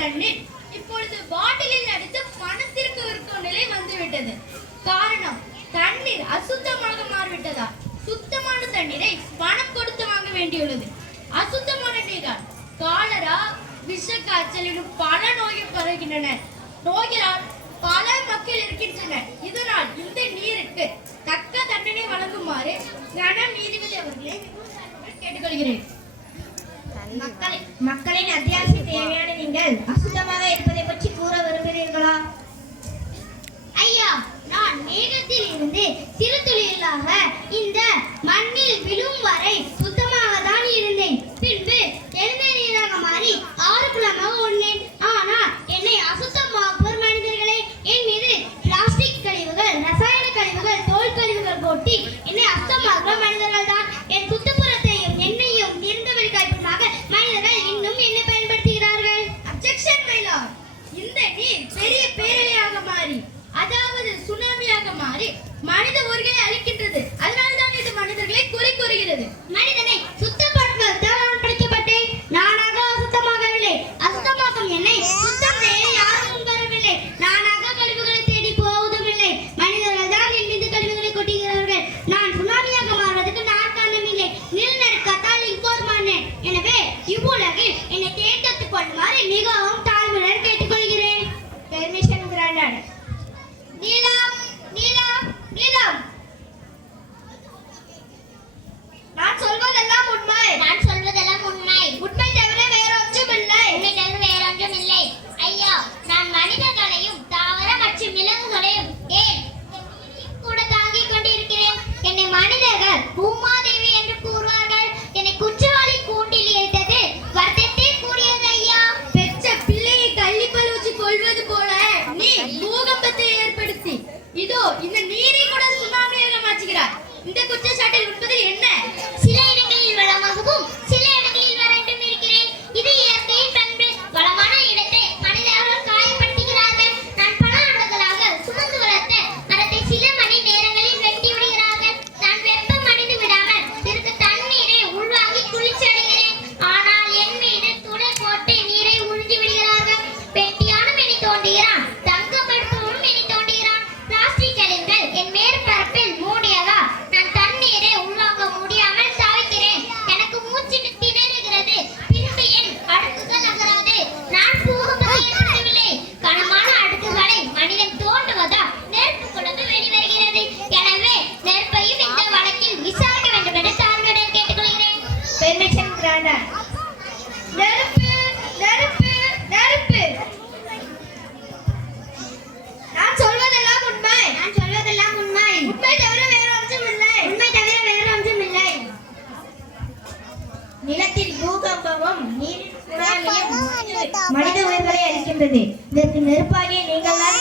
தண்ணீர் இப்பொழுது பாட்டிலில் அடித்து பணத்திற்கு விற்கும் நிலை வந்துவிட்டது. காரணம், தண்ணீர் அசுத்தமாக மாறிவிட்டதா? சுத்தமான தண்ணீரை பணம் கொடுத்து வாங்க வேண்டியுள்ளது. அசுத்தமான நீரால் காலரா, விஷ காய்ச்சல் எனும் பல நோய்கள் பரவுகின்றன. நோய்களால் பல மக்கள் இருக்கின்றனர். இதனால் இந்த நீருக்கு தக்க தண்டனை வழங்குமாறு கன நீதிபதி அவர்களை கேட்டுக்கொள்கிறேன். மக்களின் அத்தியாவசிய தேவையான நீங்கள் அசுத்தமாக இருப்பதை பற்றி கூற விரும்புகிறீர்களா? ஐயா, நான் மேகத்தில் இருந்து சிறுதுளிகளாக இந்த மண்ணில் விழும் வரை சுத்தமாக தான் இருந்தேன். பின்பு எழுந்த நீராக மாறி ஆறுக்குளமாக ஓடினேன். ஆனால் என்னை அசுத்தமாக்குவோர் மனிதர்களே. என் மீது பிளாஸ்டிக் கழிவுகள், ரசாயன கழிவுகள், தோல் கழிவுகள் கொட்டி என்னை அசுத்தமாக்குற மனிதர்கள் தான். என் சுற்றுப்புறத்தையும் என்னையும் இருந்தவழி காய்ப்புமாக மனிதர்கள் இன்னும் என்னை பயன்படுத்துகிறார்கள். Objection my Lord. இந்த நீர் பெரிய பேரலையாக மாறி, அதாவது சுனாமியாக மாறி மனித உயிர்களை அழிக்கின்றது. அதனால்தான் இது மனிதர்களை குறை கூறுகிறது. மனிதனை சுத்தப்படுத்துவதற்காக நான் படைக்கப்பட்டேன். நானாக அசுத்தமாகவில்லை. அசுத்தமாக்கும் என்னை சுத்தம் செய்ய யாரும் முன்வரவில்லை. நானாக கழிவுகளை தேடி போவதுமில்லை. மனிதர்கள் தான் என் மீது கழிவுகளை கொட்டுகிறார்கள். நான் சுனாமியாக மாறுவதற்கு நான் காரணமில்லை. நிலநடுக்கத்தால் இவ்வாறுமானேன். எனவே இவ்வுலகில் என்னை தேர்ந்தெடுத்துக் கொள்ளுமாறு மிகவும் தாழ்மையுடன் கேட்டுக்கொள்கிறேன். Permission granted. நீலம், நீலம், நீலம். நான் சொல்வதெல்லாம் உண்மை. நான் சொல்வதெல்லாம் உண்மை. உண்மை தவிர வேறொன்றும் இல்லை. உண்மை தவிர வேறொன்றும் இல்லை. ஐயா, நான் மனிதர்களையும் தாவர மற்றும் விலங்குகளையும் ஏன் கூட தாங்கிக் கொண்டிருக்கிறேன். என்னை மனிதர்கள் பூமாதேவி என்று கூறுவார்கள். என்னை குற்றவாளி கூண்டில் ஏற்றது வருத்தத்தை கூறியது. ஐயா, பெற்ற பிள்ளையை கள்ளிப்பல் வச்சு கொள்வது போல நீ பூகம்பத்தை ஏற்படுத்தி இதோ இந்த நீரை கூட சுனாமியாக மாற்றுகிறார். இந்த குற்றச்சாட்டில் உண்பதில் என்ன? சில இடங்களில் வளமாகவும் சில இடங்களில் வறண்டும் இருக்கிறேன். இது இயற்கையின் பண்பு. வளமான இடத்தை மனிதர்கள் காயப்படுத்துகிறார்கள். நான் பல ஆண்டுகளாக சுமந்து வளர்த்த மரத்தை சில மணி நேரங்களில் வெட்டி விடுகிறார்கள். நான் வெப்பம் அடைந்து விடாமல் சிறிது தண்ணீரை உள்வாங்கி குளிர்ச்சி அடைகிறேன். ஆனால் என் மீது துளை போட்டு நீரை உறிஞ்சி விடுகிறார்கள். வெட்டியானும் என்னை தோண்டுகிறான், தங்கம் எடுப்பவனும் என்னை தோண்டுகிறான். பிளாஸ்டிக் கழிவுகள் என் மேற்பரப்பில் மூடியதா நான் தண்ணீரை உள்வாங்க முடியாமல் தவிக்கிறேன். எனக்கு மூச்சு திணறுகிறது. பின்பு என் அடுக்குகள் நகராது. நான் பூகம்பத்தை ஏற்படுத்தவில்லை. கனமான அடுக்குகளை மனிதன் தோண்டுவதா நெருப்பு குழம்பு வெளிவருகிறது. எனவே நெருப்பையும் இந்த வழக்கில் விசாரிக்க வேண்டும் என்று தாழ்மையுடன் கேட்டுக்கொள்கிறேன். Permission granted. நெருப்பு, நெருப்பு, நெருப்பு. நான் சொல்வதெல்லாம் உண்மை. நான் சொல்வதெல்லாம் உண்மை. உண்மை தவிர வேறொன்றும் இல்லை. உண்மை தவிர வேறொன்றும் இல்லை. நிலத்தில் பூகம்பமும் நீரில் சுனாமியும் மனித உயிர்களை அளிக்கின்றது. இதற்கு நெருப்பாகிய நீங்கள்